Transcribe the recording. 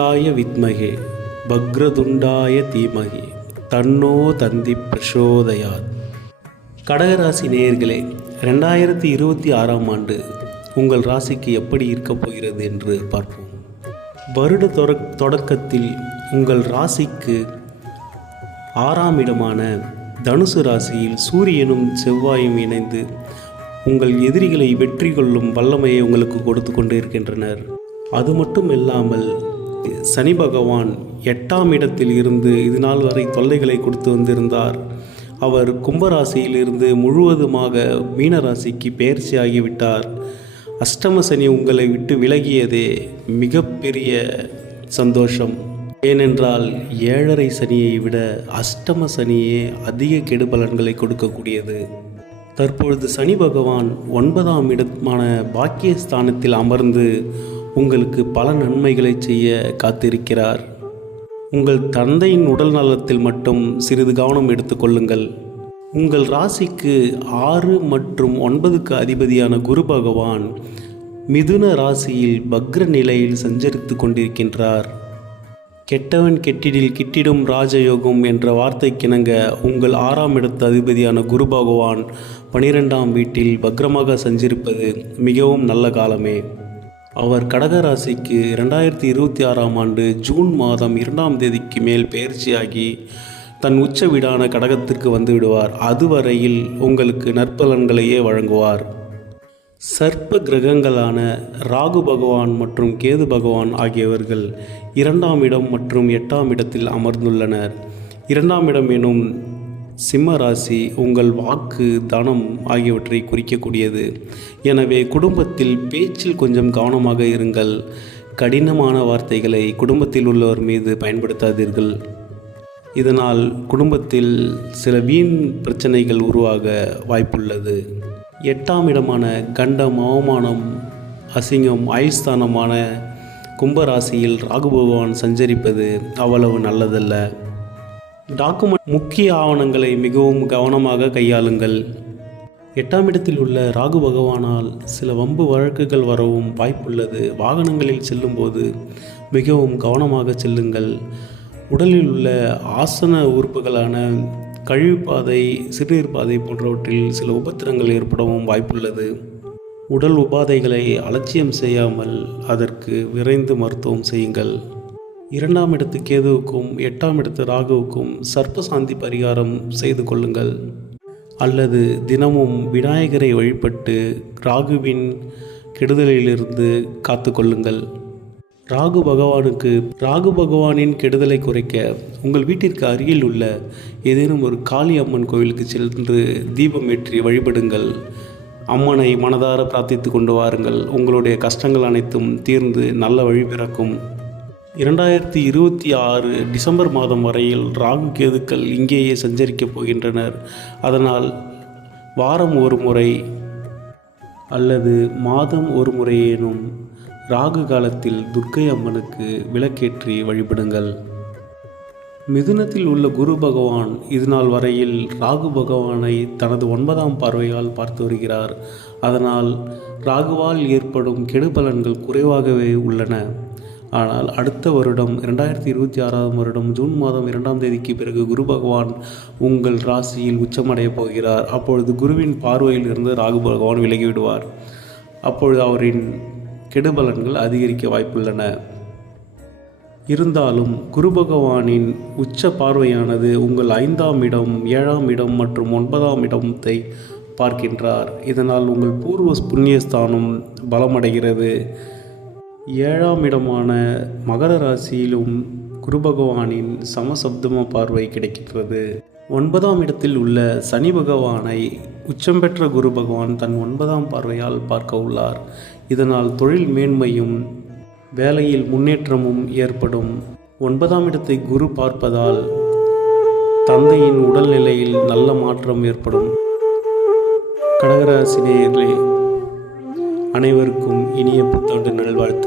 ஆய வித்மகே பக்ரதுண்டாய தீமகி தன்னோ தந்தி பிரசோதயாத். கடகராசி நேயர்களே, 2026ஆம் ஆண்டு உங்கள் ராசிக்கு எப்படி இருக்கப் போகிறது என்று பார்ப்போம். வருட தொடக்கத்தில் உங்கள் ராசிக்கு 6ஆம் இடமான தனுசு ராசியில் சூரியனும் செவ்வாயும் இணைந்து உங்கள் எதிரிகளை வெற்றி கொள்ளும் வல்லமையை உங்களுக்கு கொடுத்து கொண்டு இருக்கின்றனர். அது மட்டும் இல்லாமல் சனி பகவான் 8ஆம் இடத்தில் இருந்து இது நாள் வரை தொல்லைகளை கொடுத்து வந்திருந்தார். அவர் கும்பராசியில் இருந்து முழுவதுமாக மீனராசிக்கு பெயர்ச்சி ஆகிவிட்டார். அஷ்டம சனி உங்களை விட்டு விலகியதே மிகப்பெரிய சந்தோஷம். ஏனென்றால் 7.5 சனியை விட அஷ்டம சனியே அதிக கெடுபலன்களை கொடுக்கக்கூடியது. தற்பொழுது சனி பகவான் 9ஆம் இடமான பாக்கியஸ்தானத்தில் அமர்ந்து உங்களுக்கு பல நன்மைகளை செய்ய காத்திருக்கிறார். உங்கள் தந்தையின் உடல் நலத்தில் மட்டும் சிறிது கவனம் எடுத்துக்கொள்ளுங்கள். உங்கள் ராசிக்கு 6 மற்றும் 9க்கு அதிபதியான குரு பகவான் மிதுன ராசியில் பக்ர நிலையில் சஞ்சரித்து கொண்டிருக்கின்றார். கெட்டவன் கெட்டிடில் கிட்டிடும் ராஜயோகம் என்ற வார்த்தைக்கிணங்க உங்கள் 6ஆம் இடத்து அதிபதியான குரு பகவான் 12ஆம் வீட்டில் பக்ரமாக சஞ்சரிப்பது மிகவும் நல்ல காலமே. அவர் கடகராசிக்கு 2026ஆம் ஆண்டு ஜூன் மாதம் 2ஆம் தேதிக்கு மேல் பெயர்ச்சியாகி தன் உச்ச வீடான கடகத்திற்கு வந்து விடுவார். அதுவரையில் உங்களுக்கு நற்பலன்களையே வழங்குவார். சர்ப்ப கிரகங்களான ராகு பகவான் மற்றும் கேது பகவான் ஆகியவர்கள் 2ஆம் இடம் மற்றும் 8ஆம் இடத்தில் அமர்ந்துள்ளனர். 2ஆம் இடம் எனும் சிம்ம ராசி உங்கள் வாக்கு, தனம் ஆகியவற்றை குறிக்கக்கூடியது. எனவே குடும்பத்தில் பேச்சில் கொஞ்சம் கவனமாக இருங்கள். கடினமான வார்த்தைகளை குடும்பத்தில் உள்ளவர் மீது பயன்படுத்தாதீர்கள். இதனால் குடும்பத்தில் சில வீண் பிரச்சனைகள் உருவாக வாய்ப்புள்ளது. 8ஆம் இடமான கண்டம், அவமானம், அசிங்கம், ஆயுஸ்தானமான கும்பராசியில் ராகு பகவான் சஞ்சரிப்பது அவ்வளவு நல்லதல்ல. டாக்குமெண்ட், முக்கிய ஆவணங்களை மிகவும் கவனமாக கையாளுங்கள். 8ஆம் இடத்தில் உள்ள ராகு பகவானால் சில வம்பு வழக்குகள் வரவும் வாய்ப்புள்ளது. வாகனங்களில் செல்லும்போது மிகவும் கவனமாக செல்லுங்கள். உடலில் உள்ள ஆசன உறுப்புகளான கழிவுப்பாதை, சிறுநீர் பாதை போன்றவற்றில் சில உபத்திரங்கள் ஏற்படவும் வாய்ப்புள்ளது. உடல் உபாதைகளை அலட்சியம் செய்யாமல் அதற்கு விரைந்து மருத்துவம் செய்யுங்கள். 2ஆம் இடத்து கேதுவுக்கும் 8ஆம் இடத்து ராகுவுக்கும் சர்ப்பசாந்தி பரிகாரம் செய்து கொள்ளுங்கள். அல்லது தினமும் விநாயகரை வழிபட்டு ராகுவின் கெடுதலிலிருந்து காத்து கொள்ளுங்கள். ராகு பகவானின் கெடுதலை குறைக்க உங்கள் வீட்டிற்கு அருகில் உள்ள ஏதேனும் ஒரு காளி அம்மன் கோவிலுக்கு சென்று தீபம் ஏற்றி வழிபடுங்கள். அம்மனை மனதார பிரார்த்தித்து கொண்டு வாருங்கள். உங்களுடைய கஷ்டங்கள் அனைத்தும் தீர்ந்து நல்ல வழி பிறக்கும். 2026 டிசம்பர் மாதம் வரையில் ராகு கேதுக்கள் இங்கேயே சஞ்சரிக்கப் போகின்றனர். அதனால் வாரம் ஒரு முறை அல்லது மாதம் ஒரு முறையேனும் ராகு காலத்தில் துர்க்கை அம்மனுக்கு விளக்கேற்றி வழிபடுங்கள். மிதுனத்தில் உள்ள குரு பகவான் இதுநாள் வரையில் ராகு பகவானை தனது 9ஆம் பார்வையால் பார்த்து வருகிறார். அதனால் ராகுவால் ஏற்படும் கெடுபலன்கள் குறைவாகவே உள்ளன. ஆனால் அடுத்த வருடம் 2026ஆம் வருடம் ஜூன் மாதம் 2ஆம் தேதிக்கு பிறகு குரு பகவான் உங்கள் ராசியில் உச்சமடைய போகிறார். அப்பொழுது குருவின் பார்வையில் இருந்து ராகு பகவான் விலகிவிடுவார். அப்பொழுது அவரின் கெடுபலன்கள் அதிகரிக்க வாய்ப்புள்ளன. இருந்தாலும் குரு பகவானின் உச்ச பார்வையானது உங்கள் 5ஆம் இடம், 7ஆம் இடம் மற்றும் 9ஆம் இடத்தை பார்க்கின்றார். இதனால் உங்கள் பூர்வ புண்ணியஸ்தானம் பலமடைகிறது. 7ஆம் இடமான மகர ராசியிலும் குரு பகவானின் சமசப்தம பார்வை கிடைக்கின்றது. 9ஆம் இடத்தில் உள்ள சனி பகவானை உச்சம் பெற்ற குரு பகவான் தன் 9ஆம் பார்வையால் பார்க்க உள்ளார். இதனால் தொழில் மேன்மையும் வேலையில் முன்னேற்றமும் ஏற்படும். 9ஆம் இடத்தை குரு பார்ப்பதால் தந்தையின் உடல்நிலையில் நல்ல மாற்றம் ஏற்படும். கடகராசி நேயர்களே, அனைவருக்கும் இனிய புத்தாண்டு நல்வாழ்த்து.